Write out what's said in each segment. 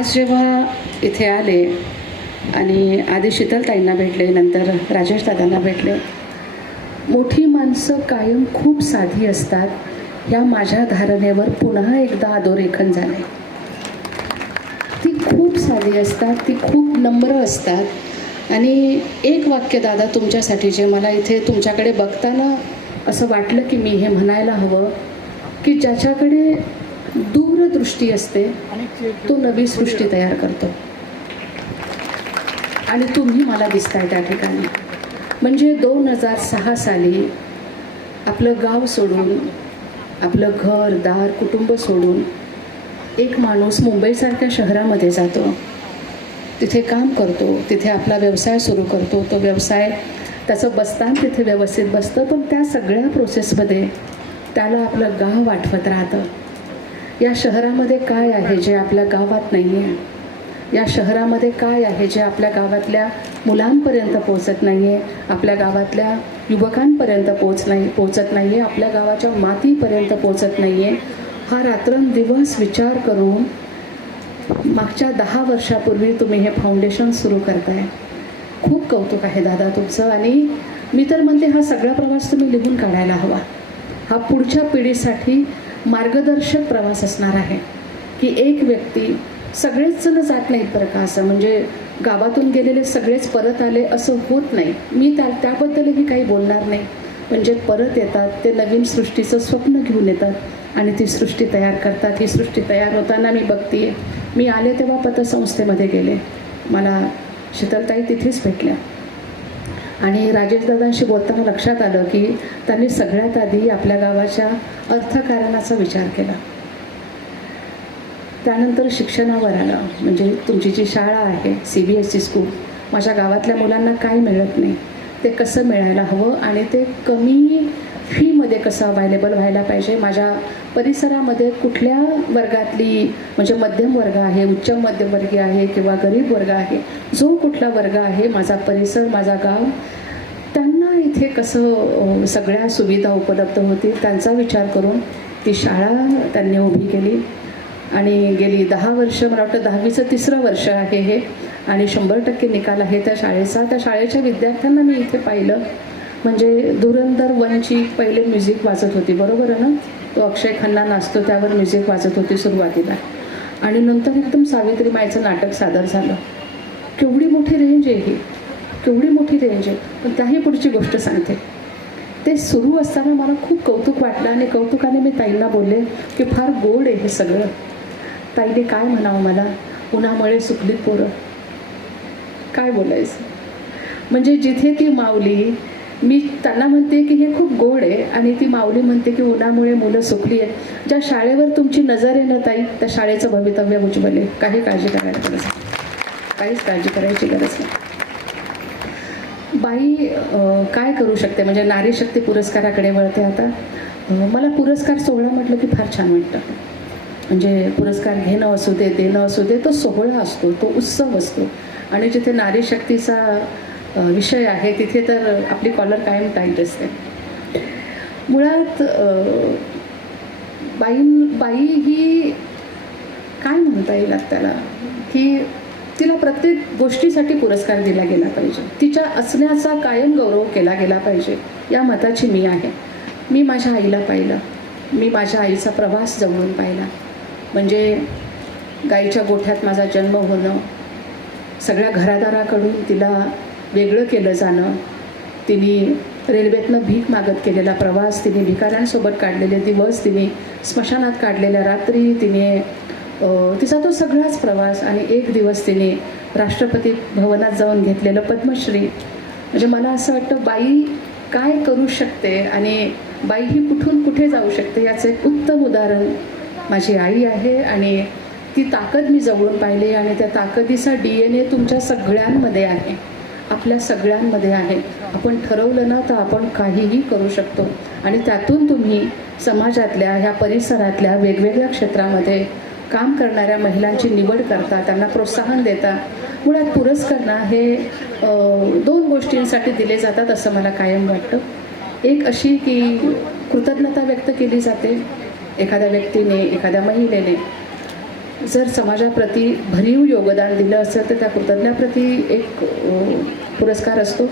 आज जेव्हा इथे आले आणि आधी शीतलताईंना भेटले, नंतर राजेश दादांना भेटले, मोठी माणसं कायम खूप साधी असतात या माझ्या धारणेवर पुन्हा एकदा अधोरेखन झाले. ती खूप साधी असतात, ती खूप नम्र असतात. आणि एक वाक्य दादा तुमच्यासाठी जे मला इथे तुमच्याकडे बघताना असं वाटलं की मी हे म्हणायला हवं, की ज्याच्याकडे दूरदृष्टी असते तो नवी सृष्टी तयार करतो. आणि तुम्ही मला दिसताय त्या ठिकाणी. म्हणजे 2006 साली आपलं गाव सोडून, आपलं घर दार कुटुंब सोडून एक माणूस मुंबईसारख्या शहरामध्ये जातो, तिथे काम करतो, तिथे आपला व्यवसाय सुरू करतो. तो व्यवसाय त्याचं बसतान तिथे व्यवस्थित बसतं, पण त्या सगळ्या प्रोसेसमध्ये त्याला आपलं गाव आठवत राहतं. या शहरामध्ये काय आहे जे आपल्या गावात नाही आहे, या शहरामध्ये काय आहे जे आपल्या गावातल्या मुलांपर्यंत पोचत नाही आहे, आपल्या गावातल्या युवकांपर्यंत पोचत नाही आहे, आपल्या गावाच्या मातीपर्यंत पोचत नाही आहे. हा रात्रंदिवस विचार करून मागच्या 10 वर्षापूर्वी तुम्ही हे फाउंडेशन सुरू करताय. खूप कौतुक आहे दादा तुमचं. आणि मी तर म्हणते हा सगळा प्रवास तुम्ही लिहून काढायला हवा. हा पुढच्या पिढीसाठी मार्गदर्शक प्रवास असणार आहे, की एक व्यक्ती, सगळेच जण जात नाहीत बरं का, असं म्हणजे गावातून गेलेले सगळेच परत आले असं होत नाही. मी त्याबद्दलही काही बोलणार नाही. म्हणजे परत येतात ते नवीन सृष्टीचं स्वप्न घेऊन येतात आणि ती सृष्टी तयार करतात. ही सृष्टी तयार होताना मी बघते. मी आले तेव्हा पतसंस्थेमध्ये गेले, मला शीतलताई तिथेच भेटल्या आणि राजेशदादांशी बोलताना लक्षात आलं की त्यांनी सगळ्यात आधी आपल्या गावाच्या अर्थकारणाचा विचार केला. त्यानंतर शिक्षणावर आलं. म्हणजे तुमची जी शाळा आहे CBSE स्कूल, माझ्या गावातल्या मुलांना काय मिळत नाही ते कसं मिळायला हवं आणि ते कमी फीमध्ये कसं अवेलेबल व्हायला पाहिजे. माझ्या परिसरामध्ये कुठल्या वर्गातली, म्हणजे मध्यम वर्ग आहे, उच्च मध्यमवर्गीय आहे किंवा गरीब वर्ग आहे, जो कुठला वर्ग आहे, माझा परिसर, माझा गाव, त्यांना इथे कसं सगळ्या सुविधा उपलब्ध होतील त्यांचा विचार करून ती शाळा त्यांनी उभी केली. आणि गेली 10 वर्ष, मला वाटतं 10वीचं 3रं वर्ष आहे हे, आणि 100% निकाल आहे त्या शाळेचा. त्या शाळेच्या विद्यार्थ्यांना मी इथे पाहिलं. म्हणजे धुरंधर 1ची पहिले म्युझिक वाजत होती, बरोबर आहे ना, तो अक्षय खन्ना नाचतो त्यावर म्युझिक वाजत होती सुरुवातीला, आणि नंतर एकदम सावित्रीमाईचं नाटक सादर झालं. केवढी मोठी रेंज आहे ही, केवढी मोठी रेंज आहे. पण त्याही पुढची गोष्ट सांगते. ते सुरू असताना मला खूप कौतुक वाटलं आणि कौतुकाने मी ताईंना बोलले की फार गोड आहे हे सगळं. ताईने काय म्हणावं मला, उन्हामुळे सुकलीत पोरं, काय बोलायचं. म्हणजे जिथे ती माऊली, मी त्यांना म्हणते की हे खूप गोड आहे, आणि ती माऊली म्हणते की उन्हामुळे मुलं सुकली आहेत. ज्या शाळेवर तुमची नजर आहे ना ताई, त्या शाळेचं भवितव्य उज्ज्वल आहे. काही काळजी करायला गरज नाही, काहीच काळजी करायची गरज नाही. बाई काय करू शकते, म्हणजे नारी शक्ती पुरस्काराकडे वळते आता. मला पुरस्कार सोहळा म्हटलं की फार छान वाटतं. म्हणजे पुरस्कार घेणं असू दे, देणं असू दे, तो सोहळा असतो, तो उत्सव असतो. आणि जिथे नारी शक्तीचा विषय आहे तिथे तर आपली कॉलर कायम टाईट असते. मुळात बाई ही काय म्हणता येईल त्याला, की तिला प्रत्येक गोष्टीसाठी पुरस्कार दिला गेला पाहिजे, तिच्या असण्याचा कायम गौरव केला गेला पाहिजे, या मताची मी आहे. मी माझ्या आईला पाहिलं, मी माझ्या आईचा प्रवास जवळून पाहिला. म्हणजे गाईच्या गोठ्यात माझा जन्म होणं, सगळ्या घरादाराकडून तिला वेगळं केलं जाणं, तिने रेल्वेतनं भीक मागत केलेला प्रवास, तिने भिकाऱ्यांसोबत काढलेले दिवस, तिने स्मशानात काढलेल्या रात्री, तिचा तो सगळाच प्रवास, आणि एक दिवस तिने राष्ट्रपती भवनात जाऊन घेतलेलं पद्मश्री. म्हणजे मला असं वाटतं बाई काय करू शकते आणि बाई ही कुठून कुठे जाऊ शकते याचं एक उत्तम उदाहरण माझी आई आहे. आणि ती ताकद मी जवळून पाहिली, आणि त्या ताकदीचा DNA तुमच्या सगळ्यांमध्ये आहे, आपल्या सगळ्यांमध्ये आहे. आपण ठरवलं ना तर आपण काहीही करू शकतो. आणि त्यातून तुम्ही समाजातल्या, ह्या परिसरातल्या वेगवेगळ्या क्षेत्रामध्ये काम करणाऱ्या महिलांची निवड करता, त्यांना प्रोत्साहन देता. मुळात पुरस्कार ना हे 2 गोष्टींसाठी दिले जातात असं मला कायम वाटतं. एक अशी की कृतज्ञता व्यक्त केली जाते एखाद्या व्यक्तीने, एखाद्या महिलेने, जर समाजाप्रती भरीव योगदान दिलं असेल तर त्या कृतज्ञाप्रती एक पुरस्कार असतो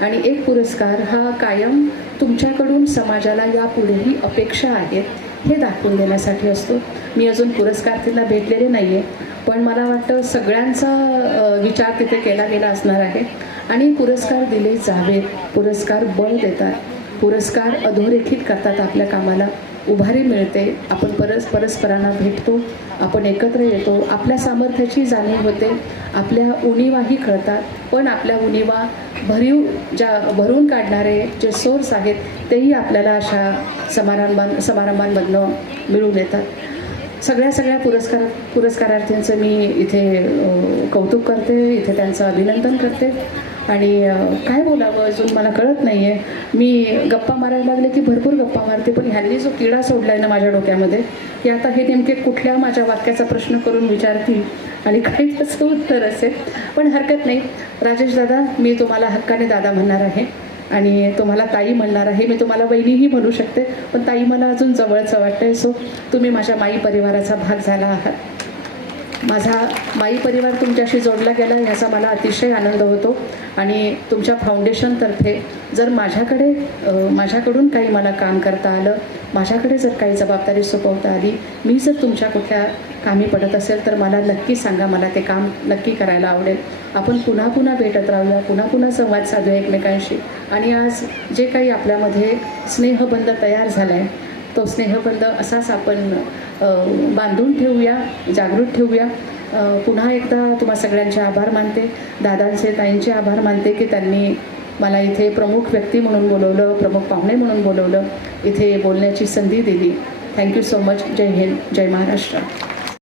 आणि एक पुरस्कार हा कायम तुमच्याकडून समाजाला यापुढेही अपेक्षा आहेत हे दाखवून देण्यासाठी असतो. मी अजून पुरस्कारार्थींना भेटलेले नाही आहे, पण मला वाटतं सगळ्यांचा विचार तिथे केला गेला असणार आहे. आणि पुरस्कार दिले जावेत, पुरस्कार बळ देतात, पुरस्कार अधोरेखित करतात आपल्या कामाला, उभारी मिळते, आपण परस्परांना भेटतो, आपण एकत्र येतो, आपल्या सामर्थ्याची जाणीव होते, आपल्या उणीवाही कळतात, पण आपल्या उणीवा भरून काढणारे जे सोर्स आहेत तेही आपल्याला अशा समारंभांमधनं मिळून येतात. सगळ्या पुरस्कारार्थींचं मी इथे कौतुक करते, इथे त्यांचं अभिनंदन करते. आणि काय बोलावं अजून मला कळत नाही आहे. मी गप्पा मारायला लागले की भरपूर गप्पा मारते, पण ह्यांनी जो किडा सोडला आहे ना माझ्या डोक्यामध्ये की आता हे नेमके कुठल्या माझ्या वाक्याचा प्रश्न करून विचारतील आणि काही त्याचं उत्तर असेल. पण हरकत नाही राजेश दादा, मी तुम्हाला हक्काने दादा म्हणणार आहे आणि तुम्हाला ताई म्हणणार आहे. मी तुम्हाला वहिनीही म्हणू शकते, पण ताई मला अजून जवळचं वाटतंय. सो तुम्ही माझ्या माई परिवाराचा भाग झाला आहात. माझा माई परिवार तुमच्याशी जोडला गेला ह्याचा मला अतिशय आनंद होतो. आणि तुमच्या फाउंडेशनतर्फे जर माझ्याकडून काही मला काम करता आलं, माझ्याकडे जर काही जबाबदारी सोपवता आली, मी जर तुमच्या कुठल्या कामी पडत असेल तर मला नक्की सांगा, मला ते काम नक्की करायला आवडेल. आपण पुन्हा भेटत राहूया, पुन्हा संवाद साधूया एकमेकांशी. आणि आज जे काही आपल्यामध्ये स्नेहबंध तयार झाला आहे तो स्नेहबंध असाच आपण बांधून ठेवूया, जागृत ठेवूया. पुन्हा एकदा तुम्हा सगळ्यांचे आभार मानते, दादांचे ताईंचे आभार मानते की त्यांनी मला इथे प्रमुख व्यक्ती म्हणून बोलवलं, प्रमुख पाहुणे म्हणून बोलवलं, इथे बोलण्याची संधी दिली. Thank you so much. जय हिंद, जय महाराष्ट्र.